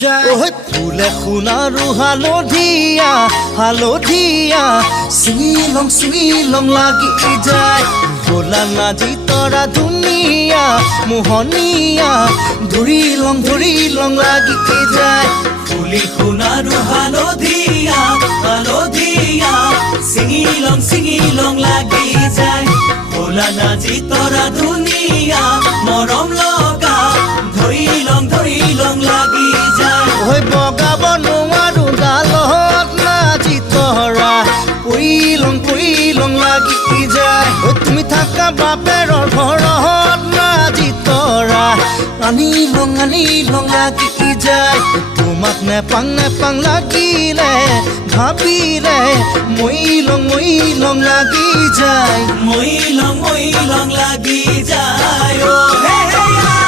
ফুলে সোণাৰু হালধীয়া হালধীয়া চিঙিলং চিঙিলং লাগি যায় ভোলা নাজি তৰা ধুনীয়া মোহনীয়া ধৰিলং লাগি যায় ফুলি সোণাৰু হালধীয়া হালধীয়া চিঙিলং লাগি যায় ভোলা নাজি তৰা ধুনীয়া মৰম লগা ধৰিলং লাগি যায় বগাব নোৱাৰো ডালত নাজি তৰা পৰিলং লাগি যায় তুমি থাকা বাপেৰৰ ঘৰত নাজি তৰা আনিলং লাগি যায় তোমাক নেপাং লাগিলে ভাবিলে মইলং লাগি যায় মইলং লাগি যায়